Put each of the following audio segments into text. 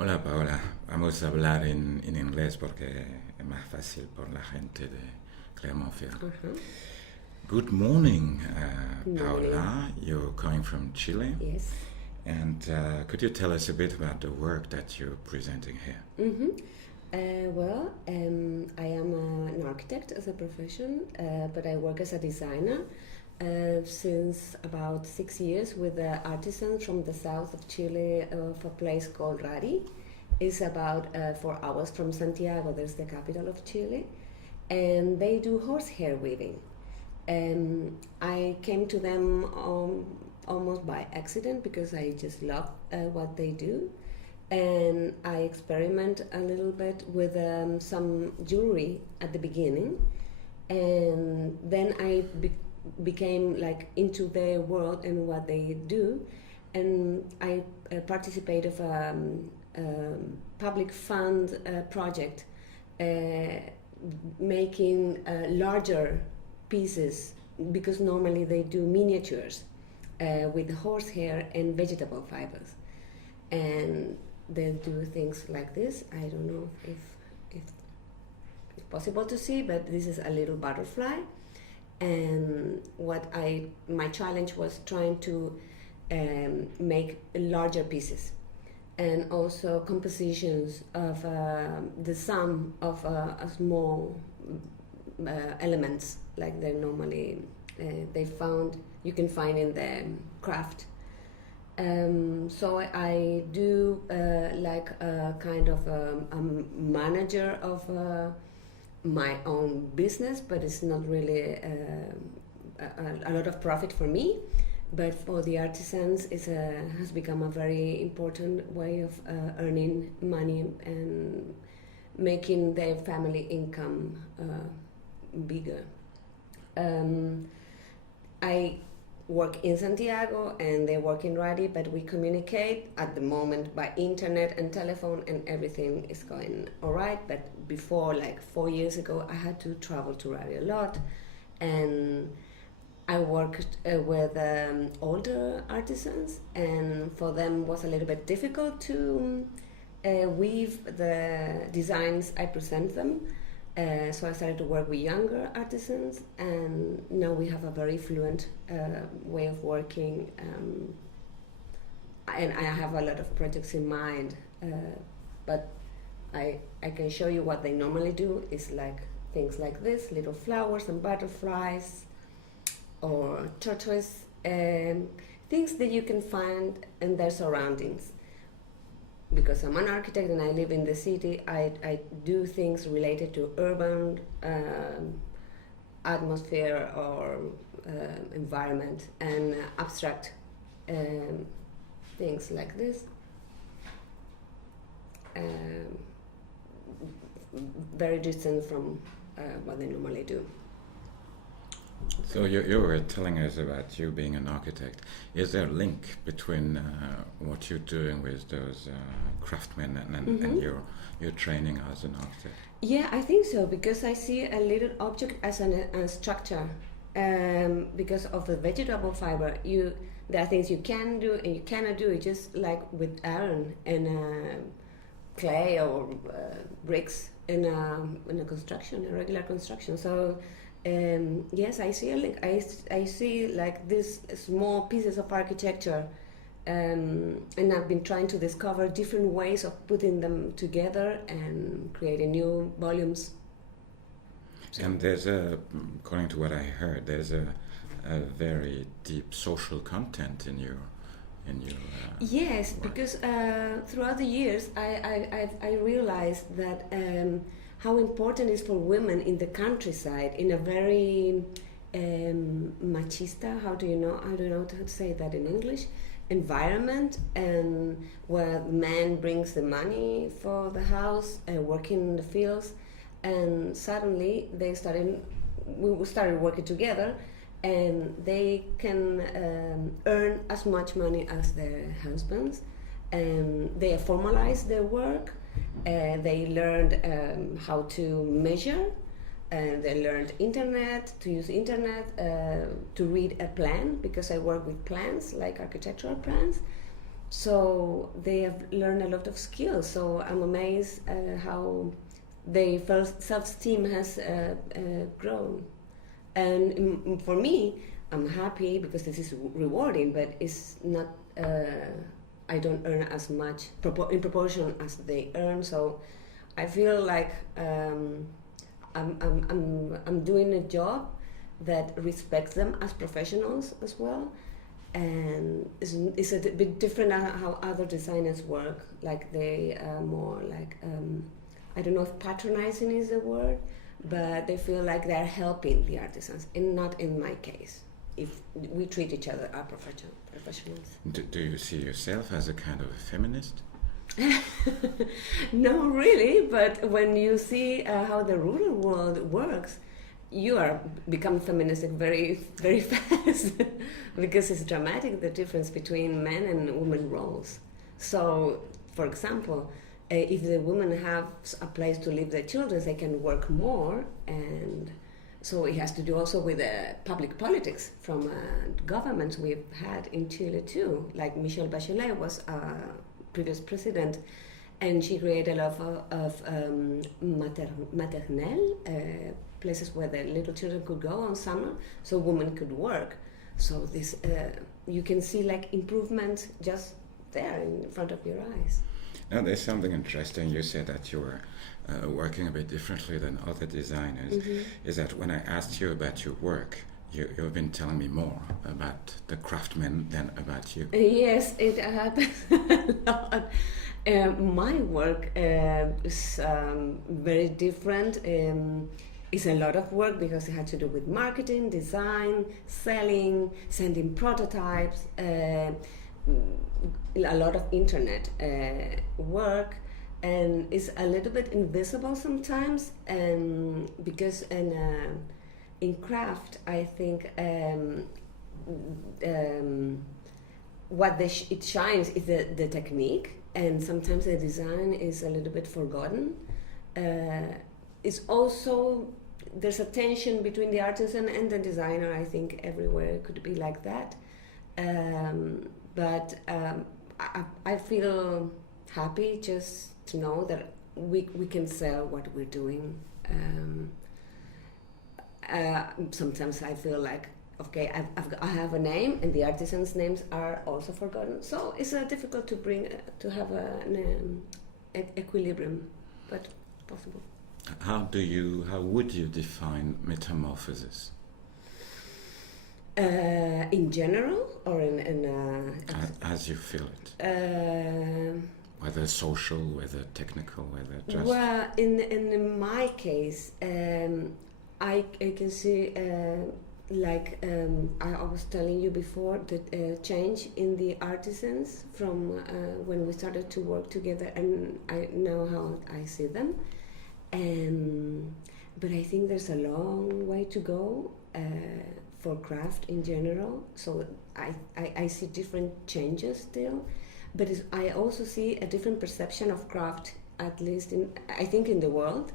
Hola Paola, vamos a hablar en inglés porque es más fácil por la gente de Clermont Ferrand. Uh-huh. Good morning, Good morning. Paola. You're coming from Chile. Yes. And could you tell us a bit about the work that you're presenting here? Mm-hmm. I am an architect as a profession, but I work as a designer since about 6 years with artisans from the south of Chile of a place called Rari. It's about 4 hours from Santiago, there's the capital of Chile, and they do horsehair weaving. I came to them almost by accident because I just love what they do. And I experiment a little bit with some jewelry at the beginning, and then I became like into their world and what they do, and I participate of a public fund project making larger pieces, because normally they do miniatures with horsehair and vegetable fibers, and they do things like this. I don't know if it's possible to see, but this is a little butterfly. And my challenge was trying to make larger pieces, and also compositions of the sum of a small elements like they normally you can find in the craft. So I do like a kind of a manager of my own business, but it's not really a lot of profit for me. But for the artisans, it has become a very important way of earning money and making their family income bigger. I work in Santiago and they work in Radi, but we communicate at the moment by internet and telephone, and everything is going all right. But before, like 4 years ago, I had to travel to Radi a lot, and I worked with older artisans, and for them was a little bit difficult to weave the designs I present them. So I started to work with younger artisans, and now we have a very fluent way of working, and I have a lot of projects in mind, but I can show you what they normally do is like things like this, little flowers and butterflies or tortoise, things that you can find in their surroundings. Because I'm an architect and I live in the city, I do things related to urban atmosphere or environment, and abstract things like this. Very distant from what they normally do. So you were telling us about you being an architect. Is there a link between what you're doing with those craftsmen and your training as an architect? Yeah, I think so, because I see a little object as a structure. Because of the vegetable fiber, there are things you can do and you cannot do. It's just like with iron and clay or bricks in a construction, a regular construction. So. Yes, I see a link. I see like these small pieces of architecture, and I've been trying to discover different ways of putting them together and creating new volumes. So. And there's according to what I heard, there's a very deep social content in your. Yes, work. Because throughout the years, I realized that. How important it is for women in the countryside, in a very machista, I don't know how to say that in English, environment, and where man brings the money for the house, working in the fields, and suddenly we started working together, and they can earn as much money as their husbands, and they formalize their work. They learned how to measure, and they learned to use internet, to read a plan, because I work with plans, like architectural plans, So they have learned a lot of skills. So I'm amazed how their self-esteem has grown. And for me, I'm happy because this is rewarding, but it's not. I don't earn as much in proportion as they earn. So I feel like I'm doing a job that respects them as professionals as well, and it's a bit different how other designers work. Like they are more like I don't know if patronizing is the word, but they feel like they're helping the artisans, and not in my case. If we treat each other as professionals. Do you see yourself as a kind of a feminist? No, really. But when you see how the rural world works, you become feministic very, very fast because it's dramatic, the difference between men and women roles. So, for example, if the women have a place to leave their children, they can work more, and so it has to do also with public politics from governments we've had in Chile too. Like Michelle Bachelet was a previous president, and she created a lot of maternelle, places where the little children could go on summer, so women could work. So this you can see like improvement just there in front of your eyes. Now, there's something interesting. You said that you were working a bit differently than other designers. Mm-hmm. Is that when I asked you about your work, you've been telling me more about the craftsmen than about you. Yes, it happens a lot. My work is very different. It's a lot of work because it had to do with marketing, design, selling, sending prototypes, a lot of internet work, and it's a little bit invisible sometimes, because in craft I think what it shines is the technique, and sometimes the design is a little bit forgotten. It's also, there's a tension between the artisan and the designer. I think everywhere it could be like that. But I feel happy just to know that we can sell what we're doing. Sometimes I feel like, okay, I have a name, and the artisans' names are also forgotten. So it's difficult to have an equilibrium, but possible. How would you define metamorphosis? In general, or as you feel it, whether social, whether technical, whether just. Well, in my case, I can see I was telling you before, the change in the artisans from when we started to work together, and I know how I see them. But I think there's a long way to go for craft in general. So I see different changes still, but I also see a different perception of craft, at least I think in the world.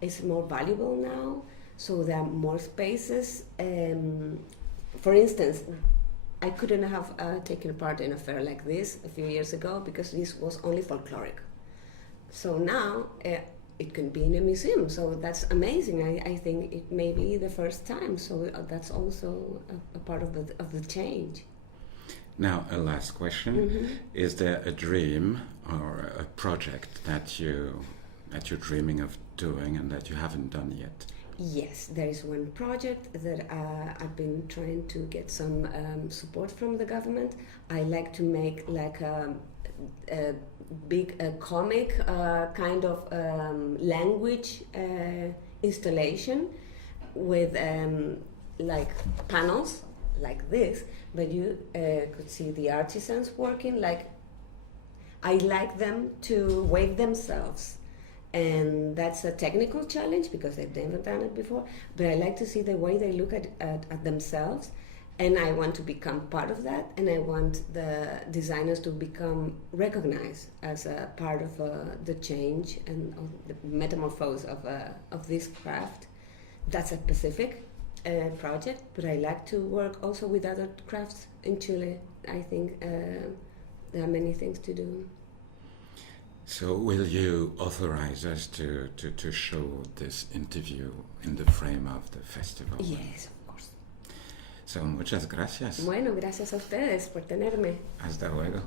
It's more valuable now, so there are more spaces. For instance, I couldn't have taken part in a fair like this a few years ago because this was only folkloric. So now it can be in a museum, so that's amazing. I think it may be the first time, so that's also a part of the change. Now, a last question. Mm-hmm. Is there a dream or a project that you're dreaming of doing and that you haven't done yet? Yes, there is one project that I've been trying to get some support from the government. I like to make like a big comic kind of language installation with like panels like this, but you could see the artisans working. Like, I like them to wave themselves, and that's a technical challenge because they've never done it before, but I like to see the way they look at themselves, and I want to become part of that, and I want the designers to become recognized as a part of the change and of the metamorphose of this craft. That's a specific project, but I like to work also with other crafts in Chile. I think there are many things to do. So will you authorize us to show this interview in the frame of the festival? Yes, of course. So muchas gracias. Bueno, gracias a ustedes por tenerme. Hasta luego.